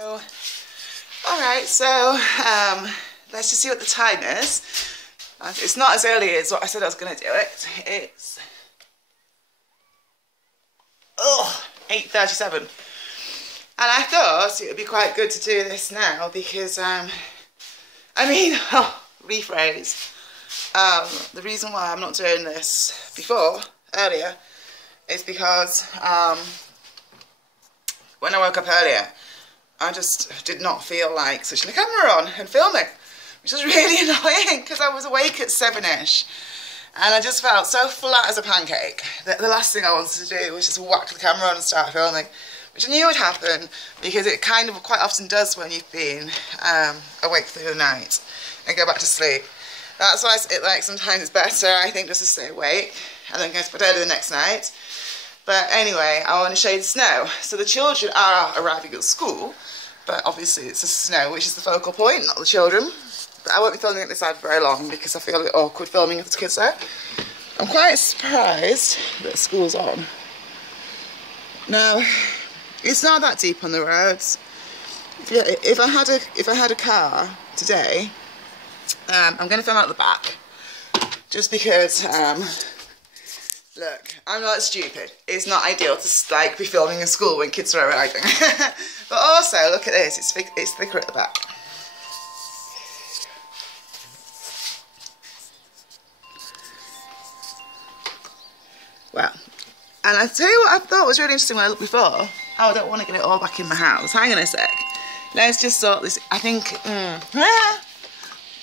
Alright, so let's just see what the time is. It's not as early as what I said I was going to do it. It's 8:37. And I thought it would be quite good to do this now because, rephrase. The reason why I'm not doing this earlier, is because when I woke up earlier, I just did not feel like switching the camera on and filming, which was really annoying because I was awake at 7ish and I just felt so flat as a pancake that the last thing I wanted to do was just whack the camera on and start filming, which I knew would happen because it kind of quite often does when you've been awake through the night and go back to sleep. That's why sometimes it's better, I think, just to stay awake and then go to bed early the next night. But anyway, I want to show you the snow. So the children are arriving at school, but obviously it's the snow which is the focal point, not the children. But I won't be filming at this side for very long because I feel a bit awkward filming if the kids there. I'm quite surprised that school's on. Now, it's not that deep on the roads. If I had a car today, I'm going to film out the back, just because. Look, I'm not stupid. It's not ideal to be filming in school when kids are arriving. But also, look at this. It's thicker at the back. Well, and I tell you what I thought was really interesting when I looked before. Oh, I don't want to get it all back in my house. Hang on a sec. Let's just sort this. I think.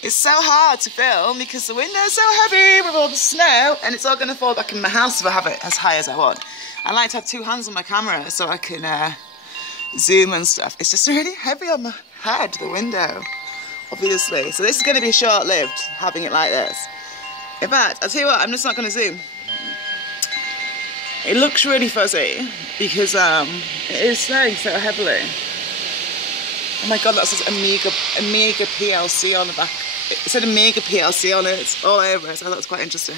It's so hard to film because the window's so heavy with all the snow and it's all going to fall back in my house if I have it as high as I want. I like to have two hands on my camera so I can zoom and stuff. It's just really heavy on my head, the window, obviously. So this is going to be short-lived, having it like this. In fact, I'll tell you what, I'm just not going to zoom. It looks really fuzzy because it is snowing so heavily. Oh my god, that says Amiga PLC on the back. It said Amiga PLC on it. It's all over it, so that was quite interesting.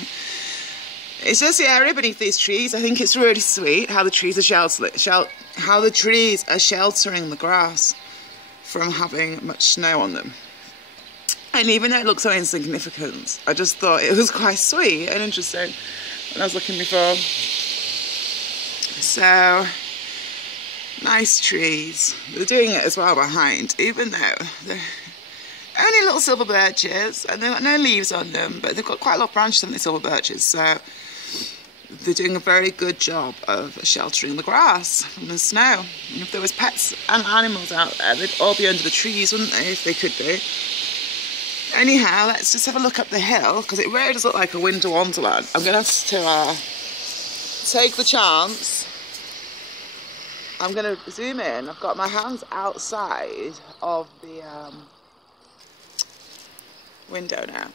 It's just the area beneath these trees. I think it's really sweet how the trees are sheltering the grass from having much snow on them. And even though it looks so insignificant, I just thought it was quite sweet and interesting when I was looking before. So, nice trees. They're doing it as well behind, even though they're only little silver birches and they've got no leaves on them, but they've got quite a lot of branches on the silver birches, so they're doing a very good job of sheltering the grass from the snow. And if there was pets and animals out there, they'd all be under the trees, wouldn't they, if they could be. Anyhow, let's just have a look up the hill, because it really does look like a winter wonderland. I'm going to have to take the chance. I'm going to zoom in. I've got my hands outside of the window now.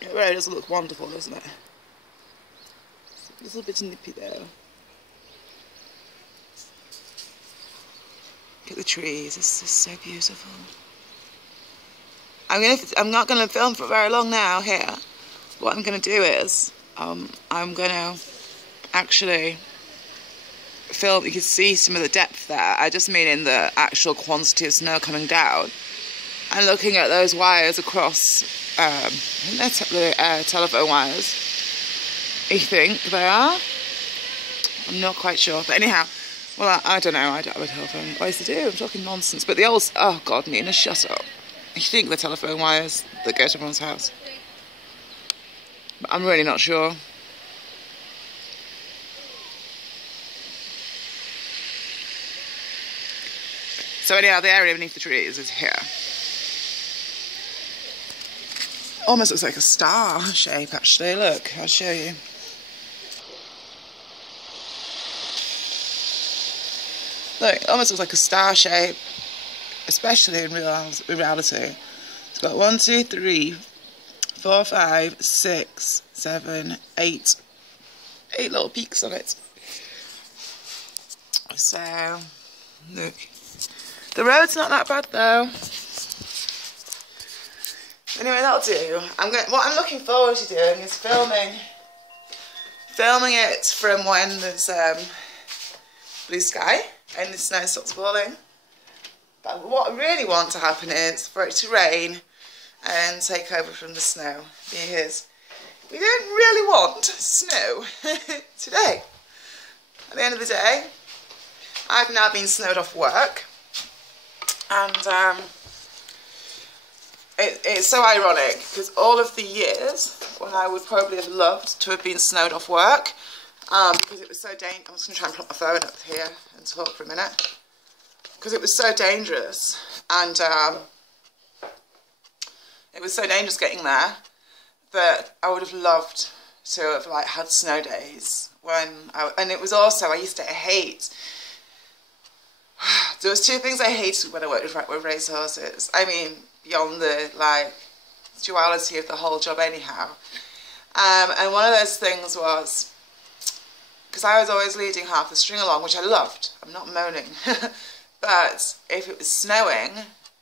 It really does look wonderful, doesn't it? It's a little bit nippy though. Look at the trees. This is so beautiful. I'm not going to film for very long now here. What I'm going to do is I'm going to actually film. You can see some of the depth there. I just mean in the actual quantity of snow coming down. And looking at those wires across, I think they're telephone wires. I think they are. I'm not quite sure. But anyhow, well, I don't know. I don't have a telephone. Oh, yes, I do. I'm talking nonsense. But the old, oh God, Nina, shut up. I think they're telephone wires that go to everyone's house. But I'm really not sure. So anyhow, the area beneath the trees is here. Almost looks like a star shape, actually. Look, I'll show you. Look, it almost looks like a star shape, especially in reality. It's got 1, 2, 3, 4, 5, 6, 7, 8. 8 little peaks on it. So, look. The road's not that bad though. Anyway, that'll do. What I'm looking forward to doing is filming it from when there's blue sky and the snow stops falling. But what I really want to happen is for it to rain and take over from the snow, because we don't really want snow today. At the end of the day, I've now been snowed off work, and it's so ironic because all of the years when I would probably have loved to have been snowed off work, because it was so dangerous. I'm just going to try and put my phone up here and talk for a minute, because it was so dangerous, and it was so dangerous getting there that I would have loved to have like had snow days and it was also, I used to hate, there was two things I hated when I worked with racehorses. I mean, beyond the like duality of the whole job anyhow. And one of those things was, because I was always leading half the string along, which I loved, I'm not moaning, but if it was snowing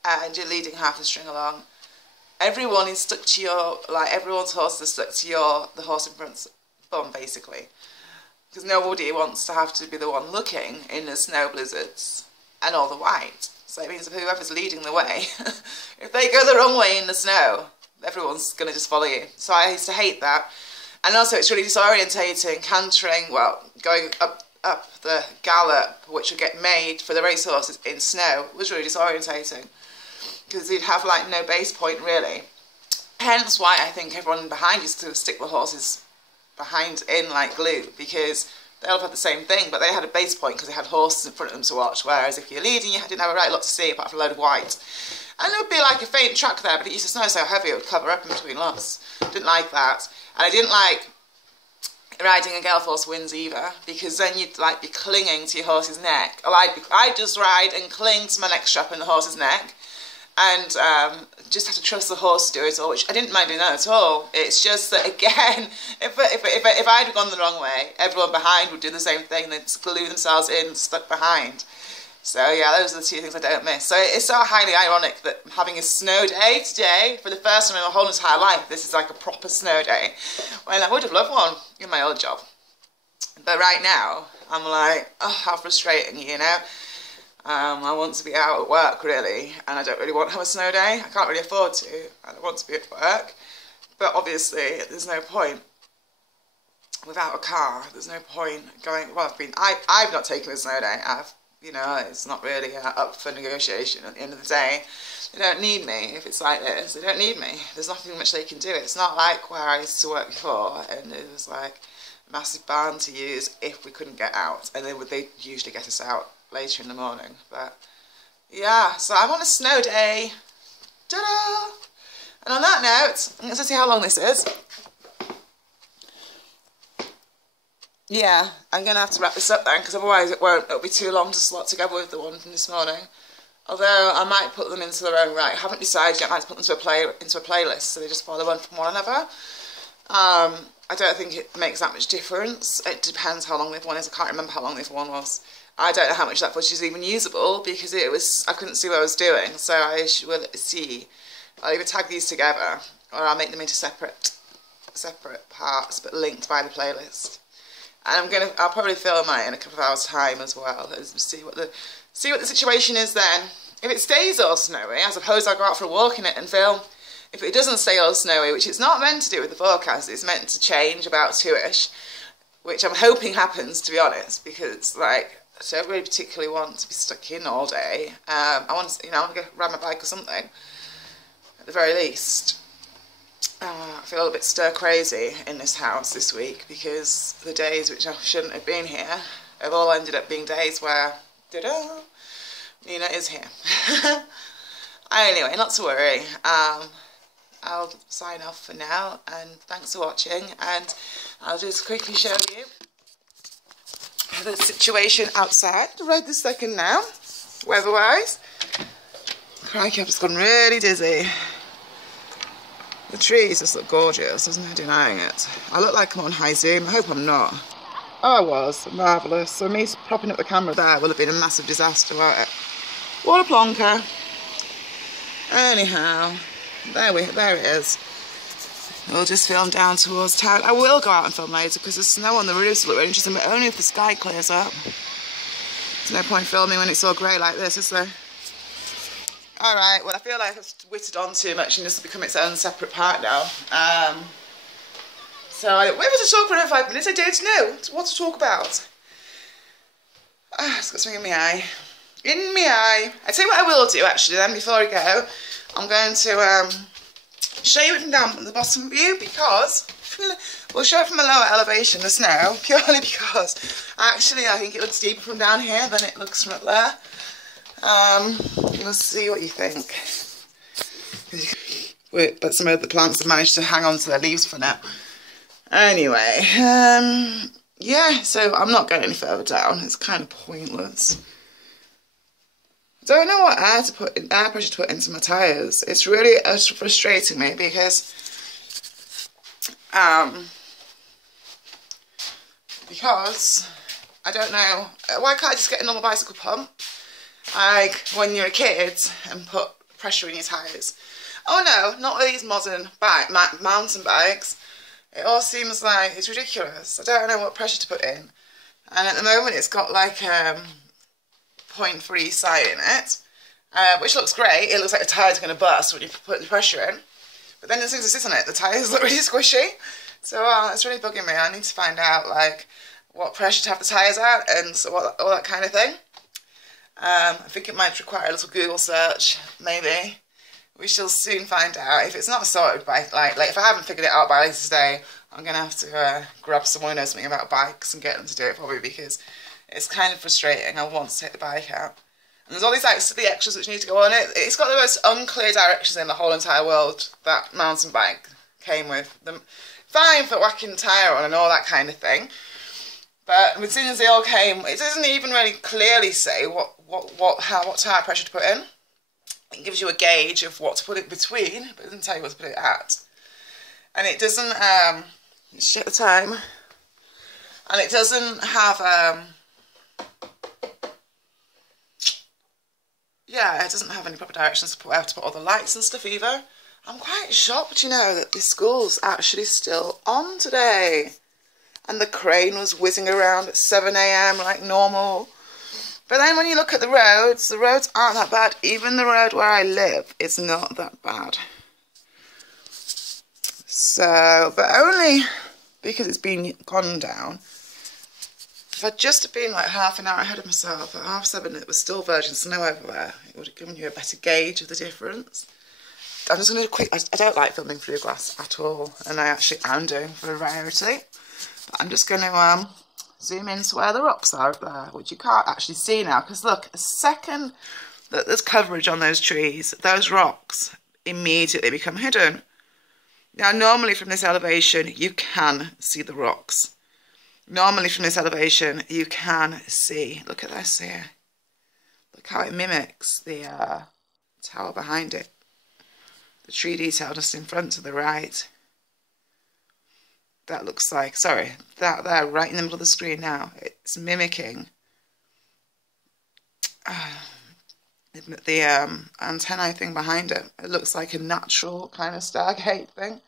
and you're leading half the string along, everyone is stuck to your, like everyone's horses are stuck to the horse in front's bum basically. Because nobody wants to have to be the one looking in the snow blizzards and all the white. So it means if whoever's leading the way, if they go the wrong way in the snow, everyone's going to just follow you. So I used to hate that. And also it's really disorientating, cantering, well, going up the gallop, which would get made for the racehorses in snow, was really disorientating. Because you'd have like no base point really. Hence why I think everyone behind used to stick the horses behind in like glue, because they all had the same thing, but they had a base point because they had horses in front of them to watch, whereas if you're leading you didn't have a right lot to see apart from a load of white. And there would be like a faint track there, but it used to snow so heavy it would cover up in between lots. Didn't like that. And I didn't like riding a gale force winds either, because then you'd like be clinging to your horse's neck. Or I'd just ride and cling to my neck strap in the horse's neck, and just have to trust the horse to do it all, which I didn't mind doing that at all. It's just that, again, if I'd gone the wrong way, everyone behind would do the same thing, they'd glue themselves in, stuck behind. So yeah, those are the two things I don't miss. So it's so highly ironic that having a snow day today, for the first time in my whole entire life, this is like a proper snow day, when I would have loved one in my old job. But right now, I'm like, oh, how frustrating, you know? I want to be out at work really, and I don't really want to have a snow day. I can't really afford to, and I want to be at work. But obviously, there's no point without a car. There's no point going. Well, I've not taken a snow day. You know, it's not really up for negotiation. At the end of the day, they don't need me if it's like this. They don't need me. There's nothing much they can do. It's not like where I used to work before, and it was like a massive barn to use if we couldn't get out, and they usually get us out later in the morning. But yeah, so I'm on a snow day. Ta-da! And on that note, let's see how long this is. Yeah, I'm going to have to wrap this up then, because otherwise it'll be too long to slot together with the one from this morning. Although I might put them into their own right. I haven't decided yet. I might put them into a playlist, so they just follow one from one another. I don't think it makes that much difference. It depends how long the one is. I can't remember how long this one was. I don't know how much that footage is even usable, because I couldn't see what I was doing. So I will see. I'll either tag these together, or I'll make them into separate parts, but linked by the playlist. And I'll probably film it in a couple of hours' time as well, and see what the situation is then. If it stays all snowy, I suppose I'll go out for a walk in it and film. If it doesn't stay all snowy, which it's not meant to do with the forecast, it's meant to change about 2ish, which I'm hoping happens, to be honest, because like I don't really particularly want to be stuck in all day. I want to go ride my bike or something, at the very least. I feel a little bit stir crazy in this house this week, because the days which I shouldn't have been here have all ended up being days where, ta-da, Nina is here. Anyway, not to worry. I'll sign off for now, and thanks for watching, and I'll just quickly show you the situation outside right this second now, weather-wise. Crikey, I've just gone really dizzy. The trees just look gorgeous, there's no denying it. I look like I'm on high zoom, I hope I'm not. Oh, I was, marvellous. So me propping up the camera there will have been a massive disaster, won't it? What a plonker. Anyhow, there it is. We'll just film down towards town. I will go out and film later because there's snow on the roofs that look really interesting, but only if the sky clears up. There's no point filming when it's all grey like this, is there? Alright, well I feel like I've whittled on too much and this has become its own separate part now. So I went to talk for another 5 minutes. I don't know what to talk about. It's got something in my eye. In my eye. I tell you what I will do actually then before I go. I'm going to show you it from down the bottom view because we'll show it from a lower elevation, the snow, purely because actually I think it looks deeper from down here than it looks from up there. We'll see what you think. But some of the plants have managed to hang on to their leaves for now. Anyway, yeah, so I'm not going any further down. It's kind of pointless. I don't know what air pressure to put into my tyres. It's really frustrating me because I don't know, why can't I just get a normal bicycle pump like when you're a kid and put pressure in your tyres? Oh no, not with these modern mountain bikes. It all seems like it's ridiculous. I don't know what pressure to put in. And at the moment it's got like 0.3 sight in it, which looks great. It looks like the tyres are going to burst when you put the pressure in. But then as soon as it sits on it, the tyres look really squishy. So it's really bugging me. I need to find out like what pressure to have the tyres at and so all that kind of thing. I think it might require a little Google search, maybe. We shall soon find out. If it's not sorted by, like if I haven't figured it out by later today, I'm going to have to grab someone who knows something about bikes and get them to do it probably because it's kind of frustrating. I want to take the bike out. And there's all these like silly extras which need to go on it. It's got the most unclear directions in the whole entire world, that mountain bike came with. Fine for whacking the tyre on and all that kind of thing. But as soon as they all came, it doesn't even really clearly say what tyre pressure to put in. It gives you a gauge of what to put it between, but it doesn't tell you what to put it at. And it doesn't, let's check the time. And it doesn't have, yeah, it doesn't have any proper directions to put where to put all the lights and stuff either. I'm quite shocked, you know, that the school's actually still on today. And the crane was whizzing around at 7 AM like normal. But then when you look at the roads aren't that bad. Even the road where I live is not that bad. So, but only because it's been gone down. If I'd just been like half an hour ahead of myself, at 7:30 it was still virgin snow over there, it would have given you a better gauge of the difference. I'm just going to quick, I don't like filming through glass at all, and I actually am doing for variety. But I'm just going to zoom in to where the rocks are up there, which you can't actually see now, because look, a second that there's coverage on those trees, those rocks immediately become hidden. Now normally from this elevation you can see the rocks. Normally from this elevation you can see, look at this here, look how it mimics the tower behind it, the tree detail just in front to the right. That looks like, sorry, that there right in the middle of the screen now, it's mimicking the antennae thing behind it. It looks like a natural kind of Stargate thing.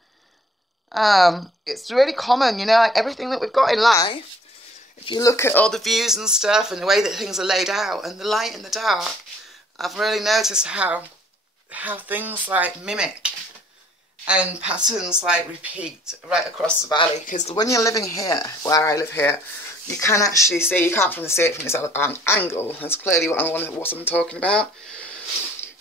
It's really common, you know, like everything that we've got in life. If you look at all the views and stuff and the way that things are laid out and the light and the dark, I've really noticed how things like mimic and patterns like repeat right across the valley. Because when you're living here, where I live here, you can actually see, you can't see it from this angle. That's clearly what I'm talking about.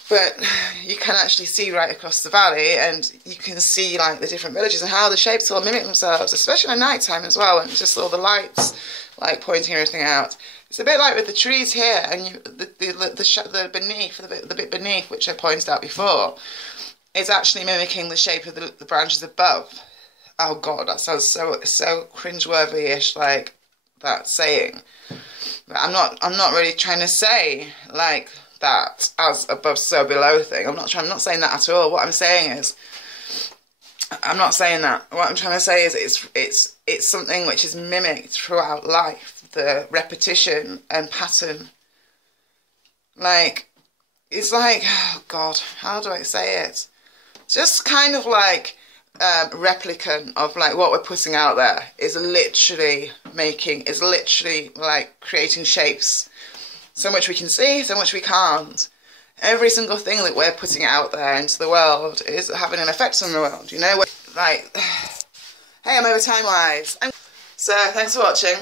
But you can actually see right across the valley, and you can see like the different villages and how the shapes all mimic themselves, especially at night time as well, and just all the lights like pointing everything out. It's a bit like with the trees here, and the bit beneath, which I pointed out before, is actually mimicking the shape of the branches above. Oh God, that sounds so cringeworthy-ish, like that saying. But I'm not really trying to say like that as above so below thing. I'm not saying that at all. What I'm saying is, I'm not saying that. What I'm trying to say is it's something which is mimicked throughout life. The repetition and pattern. Like, it's like, oh God, how do I say it? Just kind of like replicant of like what we're putting out there is literally like creating shapes. So much we can see, so much we can't. every single thing that we're putting out there into the world is having an effect on the world, you know? Like, hey, I'm over time-wise. So, thanks for watching.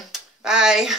Bye.